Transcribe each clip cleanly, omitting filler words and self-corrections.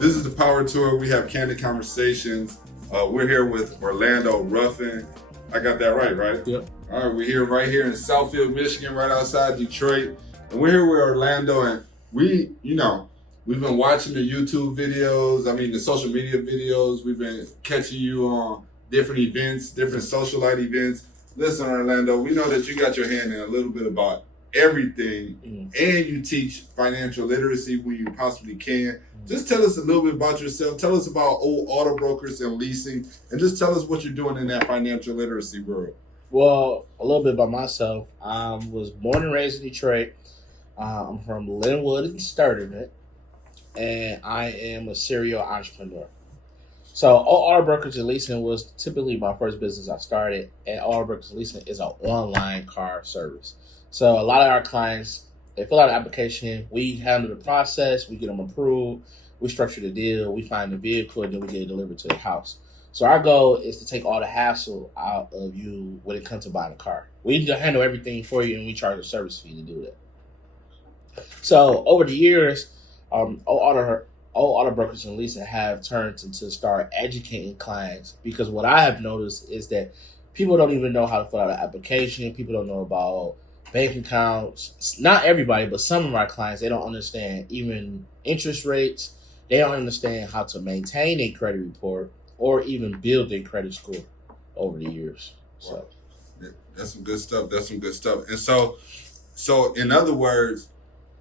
This is the Power Tour. We have candid conversations. We're here with Orlando Ruffin. I got that right? Yep. All right, we're here right here in Southfield, Michigan, right outside Detroit. And we're here with Orlando, and we've been watching the YouTube videos, the social media videos. We've been catching you on different events, different socialite events. Listen, Orlando, we know that you got your hand in a little bit about everything, and you teach financial literacy when you possibly can. Just tell us a little bit about yourself. Tell us about old auto brokers and leasing, and just tell us what you're doing in that financial literacy world. Well, a little bit about myself. I was born and raised in Detroit. I'm from Linwood and Sturtevant, and I am a serial entrepreneur. So, auto brokers and leasing was typically my first business I started, and auto brokers and leasing is an online car service. So, a lot of our clients, they fill out an application, we handle the process, we get them approved, we structure the deal, we find the vehicle, and then we get it delivered to the house. So our goal is to take all the hassle out of you when it comes to buying a car. We handle everything for you, and we charge a service fee to do that. So over the years, all auto brokers and leasing have turned into start educating clients, because what I have noticed is that people don't even know how to fill out an application. People don't know about bank accounts. Not everybody, but some of my clients, they don't understand even interest rates. They don't understand how to maintain a credit report or even build a credit score over the years. So that's some good stuff. And so in other words,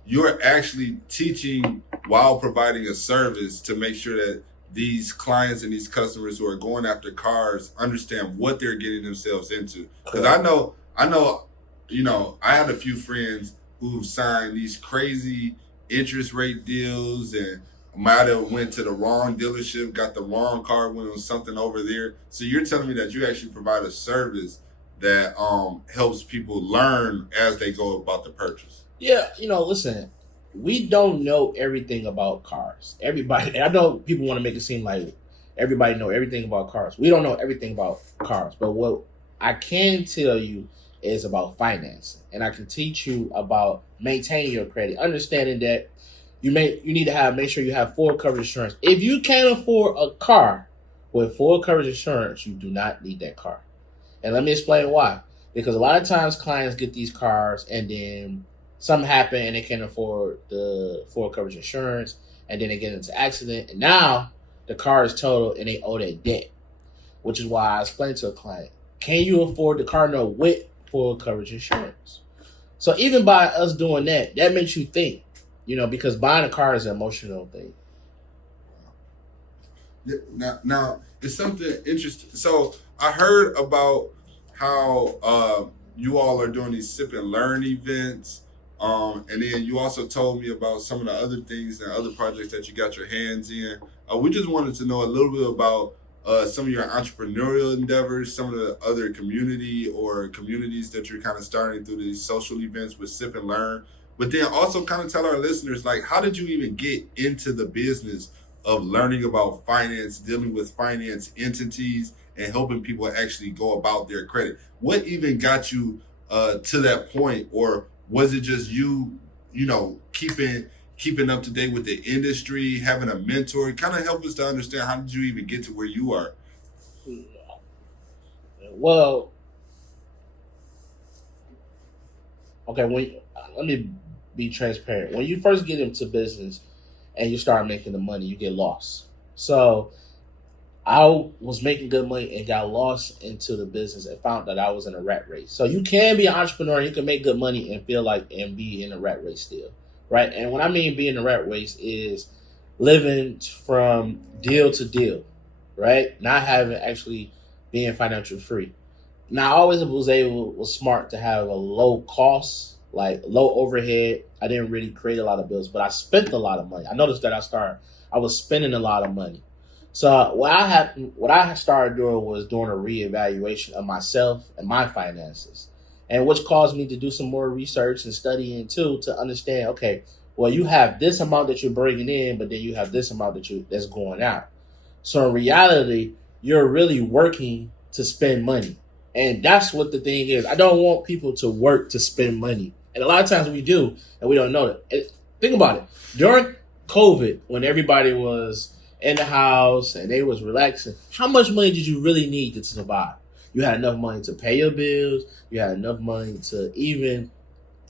you're actually teaching while providing a service to make sure that these clients and these customers who are going after cars understand what they're getting themselves into. Because I know, I had a few friends who've signed these crazy interest rate deals and might have went to the wrong dealership, got the wrong car when it was something over there. So you're telling me that you actually provide a service that helps people learn as they go about the purchase. Yeah, listen, we don't know everything about cars. Everybody, I know people want to make it seem like everybody know everything about cars. We don't know everything about cars, but what I can tell you is about financing, and I can teach you about maintaining your credit, understanding that you need to make sure you have full coverage insurance. If you can't afford a car with full coverage insurance, you do not need that car. And let me explain why. Because a lot of times clients get these cars and then something happen and they can't afford the full coverage insurance, and then they get into an accident, and now the car is totaled and they owe that debt. Which is why I explained to a client, can you afford the car note with full coverage insurance? So even by us doing that makes you think. Because buying a car is an emotional thing. Now it's something interesting. So I heard about how you all are doing these sip and learn events. And then you also told me about some of the other things and other projects that you got your hands in. We just wanted to know a little bit about some of your entrepreneurial endeavors, some of the other communities that you're kind of starting through these social events with Sip and Learn. But then also kind of tell our listeners, how did you even get into the business of learning about finance, dealing with finance entities, and helping people actually go about their credit? What even got you to that point? Or was it just you keeping up to date with the industry, having a mentor? Kind of help us to understand, how did you even get to where you are? Well, okay, let me be transparent. When you first get into business and you start making the money, you get lost. So I was making good money and got lost into the business and found that I was in a rat race. So you can be an entrepreneur, you can make good money and be in a rat race still, right? And what I mean being in a rat race is living from deal to deal, right? Not actually being financially free. Now, I always was smart to have a low cost, low overhead. I didn't really create a lot of bills, but I spent a lot of money. I noticed that I was spending a lot of money. So what I started doing was doing a reevaluation of myself and my finances, and which caused me to do some more research and studying too, to understand, okay, well, you have this amount that you're bringing in, but then you have this amount that's going out. So in reality, you're really working to spend money. And that's what the thing is. I don't want people to work to spend money. And a lot of times we do, and we don't know that. Think about it. COVID, when everybody was in the house and they was relaxing, how much money did you really need to survive? You had enough money to pay your bills. You had enough money to even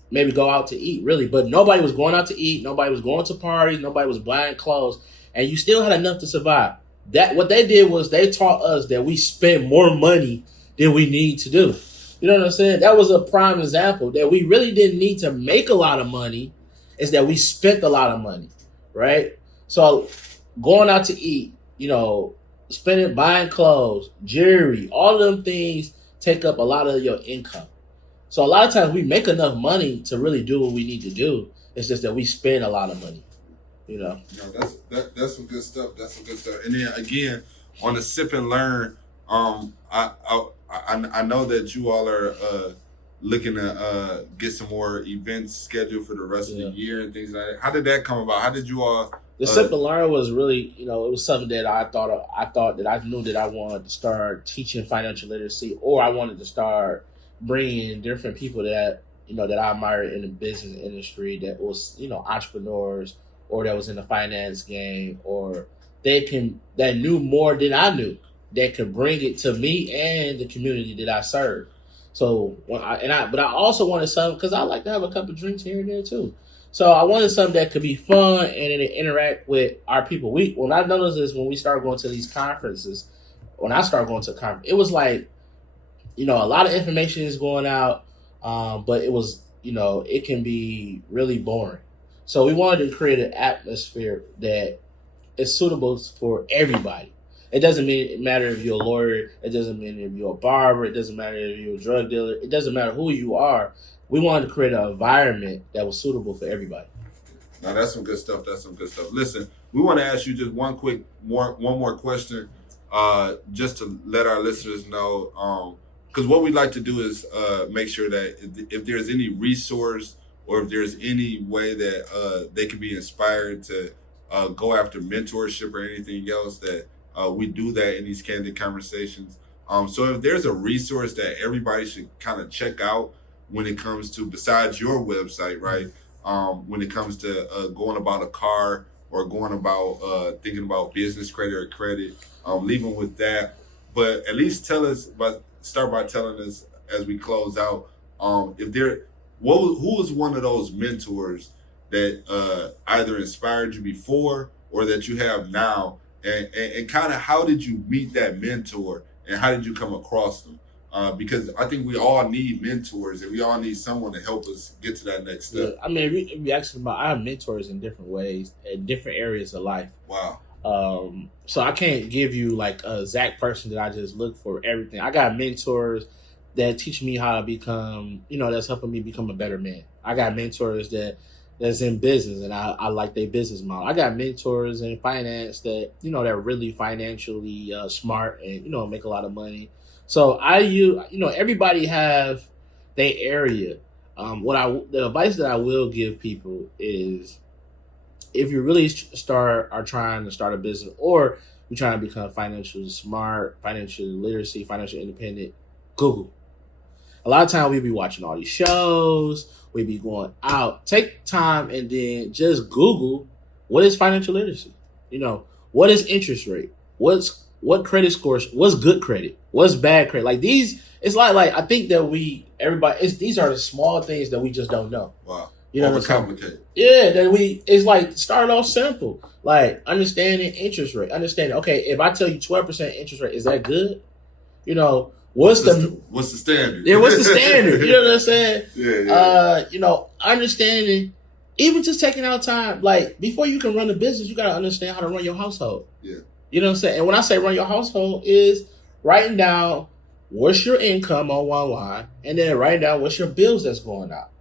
maybe go out to eat, really. But nobody was going out to eat. Nobody was going to parties. Nobody was buying clothes. And you still had enough to survive. That what they did was they taught us that we spend more money than we need to do. You know what I'm saying? That was a prime example that we really didn't need to make a lot of money. Is that we spent a lot of money, right? So going out to eat, spending, buying clothes, jewelry, all of them things take up a lot of your income. So a lot of times we make enough money to really do what we need to do. It's just that we spend a lot of money, No, that's some good stuff. That's some good stuff. And then again, on the sip and learn, I know that you all are looking to get some more events scheduled for the rest of the year and things like that. How did that come about? How did you all? The sip and learn was really, it was something that I thought that I knew that I wanted to start teaching financial literacy, or I wanted to start bringing different people that that I admire in the business industry, that was entrepreneurs, or that was in the finance game, or that knew more than I knew, that could bring it to me and the community that I serve. So but I also wanted something, because I like to have a couple of drinks here and there too. So I wanted something that could be fun and it interact with our people. When I noticed this, when we started going to these conferences, when I started going to a conference, it was like, a lot of information is going out, but it was, it can be really boring. So we wanted to create an atmosphere that is suitable for everybody. It doesn't matter if you're a lawyer. It doesn't matter if you're a barber. It doesn't matter if you're a drug dealer. It doesn't matter who you are. We wanted to create an environment that was suitable for everybody. Now that's some good stuff. Listen, we want to ask you just one more question, just to let our listeners know, because what we'd like to do is make sure that if there's any resource, or if there's any way that they can be inspired to go after mentorship or anything else, that we do that in these candid conversations. So if there's a resource that everybody should kind of check out when it comes to, besides your website, right? When it comes to going about a car, or going about thinking about business credit or credit, leaving with that. But at least start by telling us as we close out, who was one of those mentors that either inspired you before or that you have now, and kind of how did you meet that mentor, and how did you come across them? Because I think we all need mentors, and we all need someone to help us get to that next step. Yeah, I mean, if you ask about, I have mentors in different ways, in different areas of life. Wow. So I can't give you like a exact person that I just look for everything. I got mentors that teach me how to become, that's helping me become a better man. I got mentors that's in business, and I like their business model. I got mentors in finance that, they're really financially smart and, make a lot of money. So everybody have their area. The advice that I will give people is, if you really are trying to start a business, or you're trying to become financially smart, financial literacy, financial independent, Google. A lot of time we be watching all these shows, we be going out. Take time and then just Google, what is financial literacy? What is interest rate? What credit scores? What's good credit? What's bad credit? Like these, it's like I think that these are the small things that we just don't know. Wow. Overcomplicated. Yeah, it's like start off simple. Like understanding interest rate. Understanding, okay, if I tell you 12% interest rate, is that good? What's the standard? Yeah, what's the standard? You know what I'm saying? Yeah. Understanding, even just taking out time, like before you can run a business, you gotta understand how to run your household. Yeah. You know what I'm saying? And when I say run your household, is writing down what's your income on one line, and then writing down what's your bills that's going out.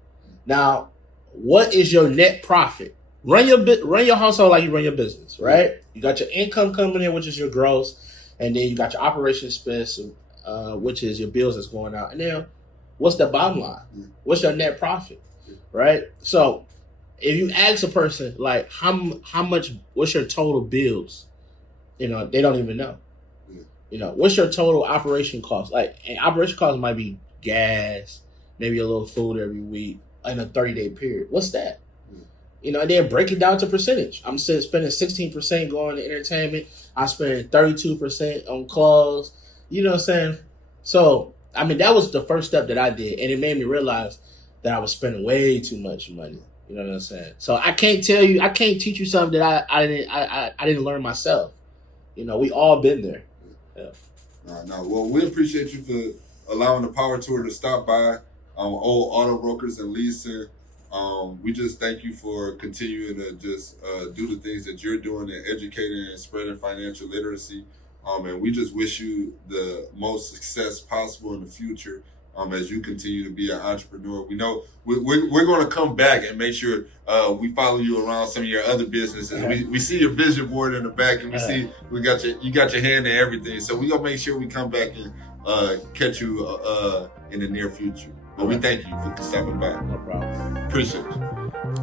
Now, what is your net profit? Run your household like you run your business, right? You got your income coming in, which is your gross, and then you got your operation expense, which is your bills that's going out. And then what's the bottom line? What's your net profit, right? So if you ask a person, like, how much, what's your total bills? They don't even know. What's your total operation cost? Like, and operation cost might be gas, maybe a little food every week in a 30-day period. What's that? And then break it down to percentage. I'm spending 16% going to entertainment. I spend 32% on clothes. You know what I'm saying? So, I mean, that was the first step that I did, and it made me realize that I was spending way too much money. You know what I'm saying? So I can't teach you something that I didn't learn myself. We all been there. Yeah. No. Well, we appreciate you for allowing the Power Tour to stop by. Old Auto Brokers and Leasing. We just thank you for continuing to just do the things that you're doing and educating and spreading financial literacy. And we just wish you the most success possible in the future as you continue to be an entrepreneur. We know we're going to come back and make sure we follow you around some of your other businesses. We see your vision board in the back, and we see you got your hand in everything. So we're going to make sure we come back and catch you in the near future. But we thank you for stopping by. No problem. Appreciate you.